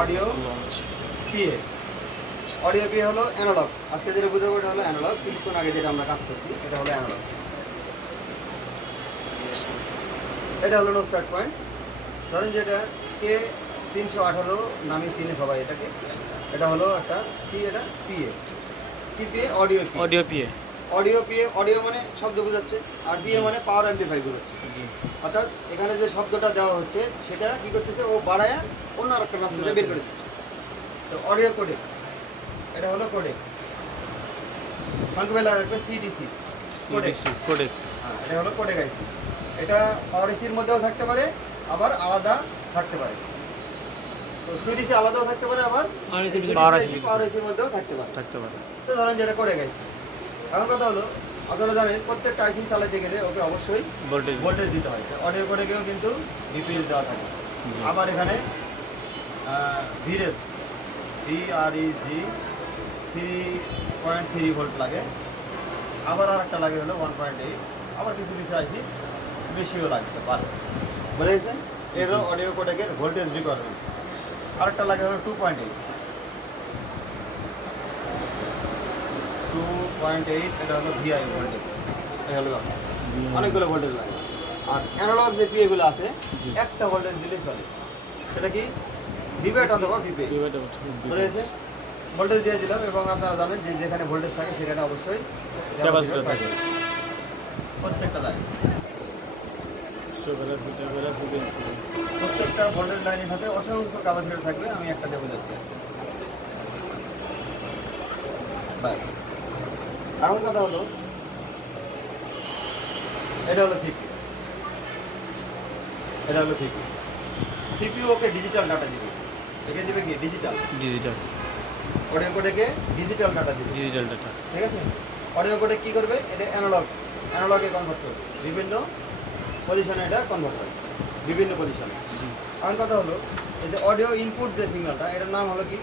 Audio PA. Audio PA হলো analogue. আজকে যেটা বুঝাবো এটা হলো অ্যানালগ। কিছুক্ষণ আগে যেটা আমরা কাজ করছি এটা হলো অ্যানালগ। এটা হলো নো স্টার্ট পয়েন্ট। ধরেন যেটা কে 318 নামে চিনে সবাই এটাকে। এটা হলো একটা কি, এটা পিএ। কি PA? Audio PA. Audio PA. Audio PA, audio মানে শব্দ বোঝাচ্ছে, আর পিএ মানে পাওয়ার অ্যাম্প্লিফাই বোঝাচ্ছে। জি। অর্থাৎ এখানে যে শব্দটা দেওয়া হচ্ছে সেটা কি করতেছে, ও বাড়ায়া অন্য আরেকটা রাস্তাতে বের করে দিচ্ছে। তো অডিও কোডেক, এটা হলো কোডেক। সংক্ষেপে লাগবে সিডিসি কোডেক। কোডেক। হ্যাঁ, এটা হলো কোডেক আইসি। এটা পাওয়ার এসির মধ্যেও থাকতে পারে, আবার আলাদা থাকতে পারে। তো সিডিসি আলাদাও থাকতে পারে, আবার পাওয়ার এসির মধ্যেও থাকতে পারে। তো ধরেন যেটা কোডেক আইসি। এখন কথা হলো, আপনারা জানেন প্রত্যেকটা আইসি চালাতে গেলে ওকে অবশ্যই ভোল্টেজ দিতে হয়। অডিও কোডেকেও কিন্তু ডিপিএস দেওয়া থাকে। আবার এখানে ভিরেস VREG 3.3 ভোল্ট লাগে। আবার আর একটা লাগে হলো 1.8। আবার কিছু কিছু আইসি বেশিও লাগতে পারে, বুঝা গেছে? এর অডিও কোডেকের ভোল্টেজ রিকোয়ারমেন্ট। আরেকটা লাগে হলো 2.8। 2.8 এটা হলো ভিআই ভোল্টেজ। এটা হলো অনেকগুলো ভোল্টেজ লাগে। আর অ্যানালগ যে পিএগুলো আছে একটা ভোল্টেজ দিলেই চলে। সেটা কি? ডিবেট অথবা ভিপে। বুঝা গেছে? ভোল্টেজ দিয়ে দিলাম, এবং আপনারা জানেন যে যেখানে ভোল্টেজ থাকে সেখানে অবশ্যই ক্যাপাসিটর থাকে প্রত্যেকটা লাইন। প্রত্যেকটা ভোল্টেজ লাইনের সাথে অসংখ্য ক্যাপাসিটর থাকবে। আমি একটা দেবো যাচ্ছি। এখন কথা হলো, এটা হলো সিপিইউ। এটা হলো সিপিইউ। সিপিইউ ওকে ডিজিটাল ডাটা দিবে। একে দিবে কি? ডিজিটাল। অডিও কোডেকে ডিজিটাল ডাটা দিবে। ঠিক আছে? অডিও কোডেক কি করবে? এটা অ্যানালগে কনভার্ট করবে। বিভিন্ন পজিশনে এটা কনভার্ট হয়, বিভিন্ন পজিশনে। এখন কথা হলো, এই যে অডিও ইনপুট যে সিগন্যালটা, এটার নাম হলো কি?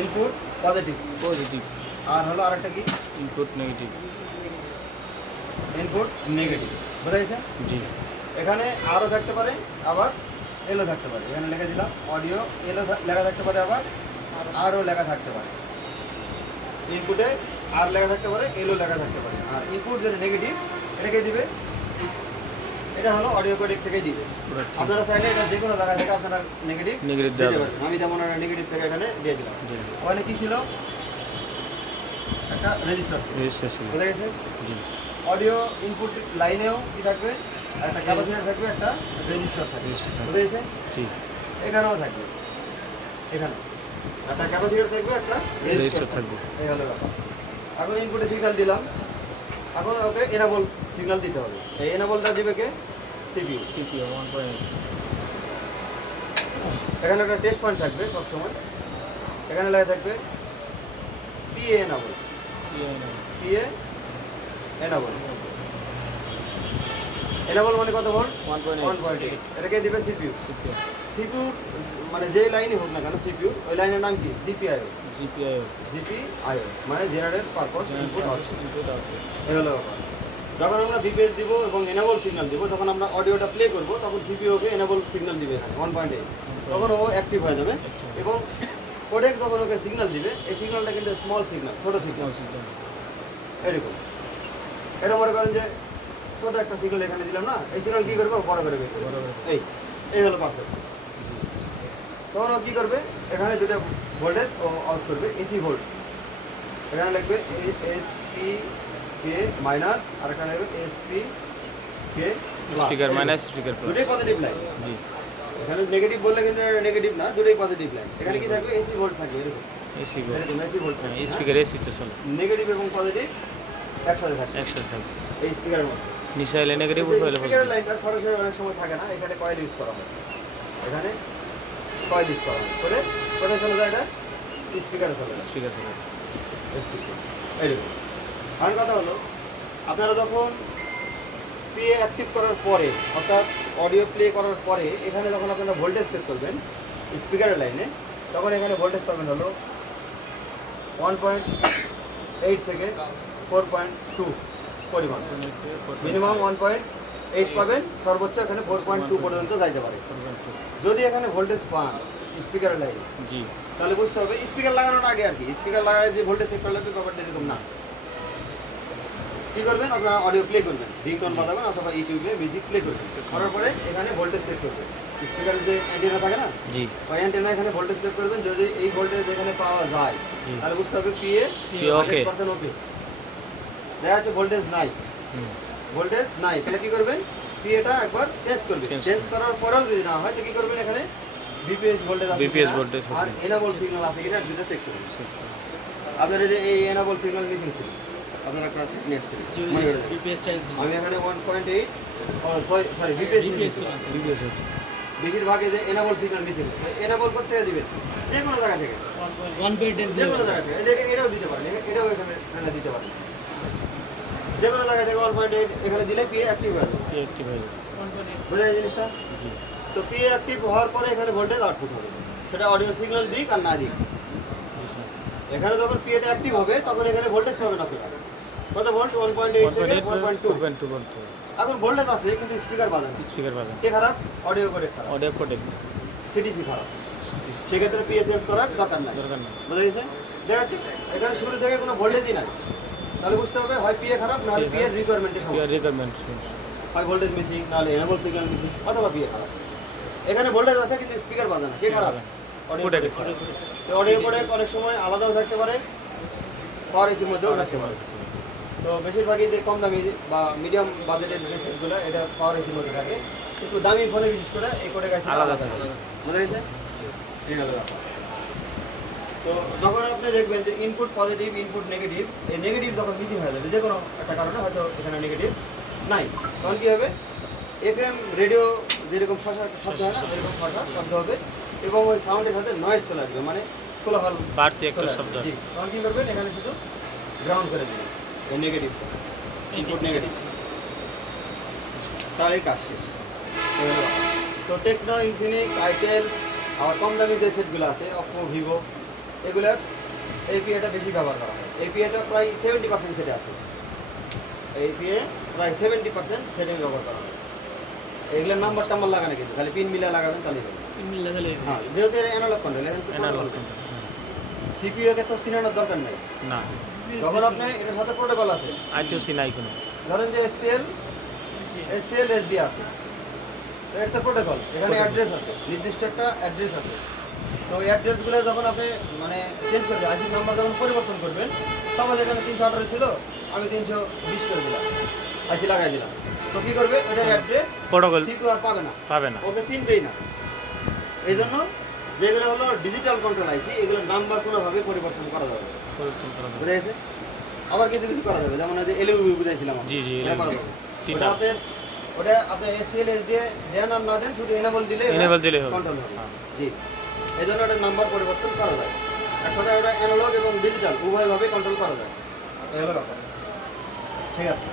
Input positive. আর হলো আরেকটা কি? Input negative. বুঝা গেছে? জি। এখানে আরও থাকতে পারে, আবার এলও থাকতে পারে। এখানে লিখে দিলাম অডিও এলও লেখা থাকতে পারে, আবার আরও লেখা থাকতে পারে। ইনপুটে আর লেখা থাকতে পারে, এলও লেখা থাকতে পারে। আর ইনপুট যেটা নেগেটিভ, এটাকে দিবে, এটা হলো অডিও কোডেক থেকে দিবে। আপনারা চাইলে এটা যে কোনো জায়গা থেকে আপনারা নেগেটিভ দিতে পারেন। আমি যেমন নেগেটিভ থেকে এখানে দিয়ে দিলাম। ওখানে কি ছিল? একটা রেজিস্টার ছিল। বুঝা গেছে? অডিও ইনপুট লাইনেও কি থাকবে? একটা ক্যাপাসিটর থাকবে, একটা রেজিস্টার থাকবে। বুঝা গেছে? এখানেও থাকবে, এখানে একটা ক্যাপাসিটর থাকবে, একটা রেজিস্টার থাকবে। এই হলো ব্যাপার। এখন ইনপুটে সিগন্যাল দিলাম, এখন ওকে এনাবল সিগন্যাল দিতে হবে। এই এনাবলটা দিবে কে? সিপিইউ 1.8। এখানে একটা টেস্ট পয়েন্ট থাকবে সবসময়। এখানে লেখা থাকবে পিএ এনাবল। এনাবল মানে কত ভোল্ট? 1.8। এটাকে দিবে সিপিইউ। সিপিইউ মানে যে লাইনই হোক না কেন, সিপিইউ ওই লাইনের নাম কি? জিপিআইও মানে জেনারেট পারপস ইনপুট আউটপুট। এই হলো ব্যাপার। যখন আমরা ভিপিএস দিব এবং এনাবল সিগন্যাল দিব, তখন আমরা অডিওটা প্লে করব, তখন সিপিইউকে এনাবল সিগন্যাল দিবে 1.8। তখন ও অ্যাক্টিভ হয়ে যাবে। এবং কোডেক যখন ওকে সিগন্যাল দিবে, এই সিগন্যালটা কিন্তু স্মল সিগন্যাল, ছোট সিগন্যাল। এরকম এটা মনে করেন যে ছোট একটা সিগন্যাল এখানে দিলাম না, এই সিগন্যাল কি করবে? বড় করে গেছে। এই হলো পার্থক্য। তখন ও কি করবে? এখানে দুটো ভোল্টেজ ও আউট করবে, এসি ভোল্ট। এখানে লিখবে এসপি কে মাইনাস, আর এখানে লিখবে এসপি কে স্পিকার মাইনাস, স্পিকার প্লাস। দুটোই পজিটিভ লাইন। এখানে নেগেটিভ বললে কিন্তু নেগেটিভ না, দুটোই পজিটিভ লাইন। এখানে কি থাকবে? এসি ভোল্ট থাকবে। এরকম এসি ভোল্ট থাকবে। স্পিকার এসি তো চলে। নেগেটিভ এবং পজিটিভ একসাথে থাকবে এই স্পিকারের মধ্যে। নিচে এলে নেগেটিভ, উপরে এলে পজিটিভ। স্পিকারের লাইনটা সরাসরি অনেক সময় থাকে না, এখানে কয়েল ইউজ করা হয়। এখানে কয়েল ইউজ করা হয় করে কোথায় চলে যায়? এটা স্পিকারে চলে যায়। এইরকম। আর কথা হলো, আপনারা যখন পিএ অ্যাক্টিভ করার পরে, অর্থাৎ অডিও প্লে করার পরে, এখানে যখন আপনারা ভোল্টেজ সেট করবেন স্পিকারের লাইনে, তখন এখানে ভোল্টেজ পাবেন হলো 1.8 থেকে 4.2 পরিমাণ। মিনিমাম 1.8 8 পাবেন, সর্বোচ্চ এখানে 4.2 পর্যন্ত যাইতে পারে। যদি এখানে ভোল্টেজ পান স্পিকারের লাইনে, জি তাহলে বুঝতে হবে স্পিকার লাগানোর আগে আর কি, স্পিকার লাগায় যে ভোল্টেজ চেক করলে ব্যাপারটা এরকম না। কি করবেন, আপনারা অডিও প্লে করবেন, রিংটোন বাজাবেন অথবা ইউটিউবে মিউজিক প্লে করবেন, করার পরে এখানে ভোল্টেজ চেক করবেন। স্পিকারের যে অ্যান্টেনা থাকে না, জি ওই অ্যান্টেনা এখানে ভোল্টেজ চেক করবেন। যদি এই ভোল্টেজ এখানে পাওয়া যায় জি। তাহলে বুঝতে হবে পিএ ওকে। 100% ওকে। দেখা যাচ্ছে ভোল্টেজ নাই, হুম, ভোল্টেজ নাই, তাহলে কি করবেন, পিএটা একবার চেঞ্জ করবেন। Change চেঞ্জ করার পরেও যদি না হয় তো কি করবেন, এখানে বিপিএস ভোল্টেজ আছে BPS কিনা voltage আছে। আর এনাবল সিগন্যাল আছে কিনা দুটো চেক করবেন। আপনার এই যে এই এনাবল সিগন্যাল মিসিং ছিল, আপনার একটা নেট ছিল, মনে করে দেখেন। আমি এখানে 1.8 সরি বিপিএস বিপিএস হচ্ছে বেশিরভাগ এই যে এনাবল সিগন্যাল মিসিং, এনাবল করতে দিবেন যে কোনো জায়গা থেকে, যে কোনো জায়গা থেকে, এটাও দিতে পারেন, এটাও এখানে দিতে পারেন, যে কোনো জায়গা থেকে 1.8 এখানে দিলে পিএ অ্যাক্টিভ হয়ে যাবে। একটি হয়ে যাবে। বোঝা যায় জিনিসটা? জি তো পিএ অ্যাক্টিভ হওয়ার পরে এখানে ভোল্টেজ আউটপুট হবে, সেটা অডিও সিগন্যাল দিক আর না দিক। জি স্যার। এখানে যখন পিএটা অ্যাক্টিভ হবে তখন এখানে ভোল্টেজ পাবেন আপনারা, কত ভোল্ট, 1.8 থেকে 4.2। 4.2 বলতে এখন ভোল্টেজ আছে কিন্তু স্পিকার বাজে না, স্পিকার বাজান কে খারাপ, অডিও করে খারাপ, অডিও কোডেক সিডিসি খারাপ, সেক্ষেত্রে পিএ চেঞ্জ করার দরকার নাই। দরকার নেই। বুঝা গেছে? দেখা যাচ্ছে এখানে শুরু থেকে কোনো ভোল্টেজই নাই, তাহলে বুঝতে হবে হয় পিএ খারাপ, না হয় পিএ রিকোয়ারমেন্টের সমস্যা, পিয়ার রিকোয়ারমেন্ট হয় ভোল্টেজ মিসিং, নাহলে এনাবল সিগন্যাল মিসিং, অথবা পিএ খারাপ। এখানে ভোল্টেজ আছে কিন্তু স্পিকার বাজে না, কে খারাপ, অডিও কোডেক কোডেক। তো অডিও কোডেক অনেক সময় আলাদাও থাকতে পারে, পাওয়ার এসির মধ্যেও থাকতে পারে। তো বেশিরভাগই যে কম দামি বা মিডিয়াম বাজেটের যে সেটগুলো এটা পাওয়ার এসির মধ্যে থাকে, একটু দামি ফোনে বিশেষ করে এই কোডেক আছে আলাদা আলাদা থাকে। থাকে। বুঝা গেছে? এই হলো ব্যাপার। তো যখন আপনি দেখবেন যে ইনপুট পজিটিভ, ইনপুট নেগেটিভ, এই নেগেটিভ যখন মিসিং হয়ে যাবে যে কোনো একটা কারণে, হয়তো এখানে নেগেটিভ নাই, তখন কী হবে, এফএম রেডিও যেরকম শব্দ হয় না, এরকম শব্দ হবে এবং ওই সাউন্ডের সাথে নয়েজ চলে আসবে, মানে কোলাহল বাড়তি একটা চলে আসবে। শব্দ জি, তখন কী করবেন, এখানে শুধু গ্রাউন্ড করে দেবেন এই নেগেটিভ, ইনপুট নেগেটিভ, তাহলেই কাজ শেষ। এই হলো ব্যাপার। তো টেকনো, ইনফিনিক্স, আইটেল, আবার কম দামি যে সেটগুলো আছে অপো, ভিভো, এগুলার এপিএটা বেশি ব্যবহার করা হয়। এপিএটা প্রায় 70% সেটে আছে, এপিএ প্রায় 70% সেটে ব্যবহার করা হয়। এগুলোর নাম্বার টাম্বার লাগানো কিন্তু খালি পিন মিলা লাগাবেন তাহলেই হবে। হ্যাঁ, যেহেতু এটা অ্যানালগ কন্ট্রোল, এখানে তো Analog প্রোটোকল, control, সিপিইউকে তো সিনানোর দরকার নাই। না যখন আপনি এটার সাথে প্রোটোকল আছে, আইটিওসি নাই কোনো ধরেন যে এসসিএল এসডি আছে, তো এটা তো প্রোটোকল, এখানে অ্যাড্রেস আছে, নির্দিষ্ট একটা অ্যাড্রেস আছে। তো এই অ্যাড্রেসগুলো যখন আপনি মানে চেঞ্জ করবেন, আইসি নাম্বার যখন পরিবর্তন করবেন, তখন এখানে 318 ছিল, আমি 320 করে দিলাম, আইসি লাগাই দিলাম। তো কী করবে, এটার অ্যাড্রেস প্রোটোকল সিপিইউ আর পাবে না, পাবে না ওকে চিনবেই না। এই জন্য যেগুলো হলো ডিজিটাল কন্ট্রোল আইসি, এগুলোর নাম্বার কোনোভাবে পরিবর্তন করা যাবে না। পরিবর্তন করা যাবে। বুঝা গেছে? আবার কিছু কিছু করা যাবে, যেমন ওই যে এলইউবি বুঝাইছিলাম আমি, জি, জি, এটা করা LUV যাবে। তিনটা। ওটা আপনার এসসিএল এসডি দেন আর না দেন, শুধু এনেবল দিলে Enable দিলেই হবে। কন্ট্রোল হবে। হ্যাঁ। জি, এই জন্য ওটার নাম্বার পরিবর্তন করা যায়। এক কথায় ওটা অ্যানালগ এবং ডিজিটাল উভয়ভাবে কন্ট্রোল করা যায়। এই হলো ব্যাপার। ঠিক আছে।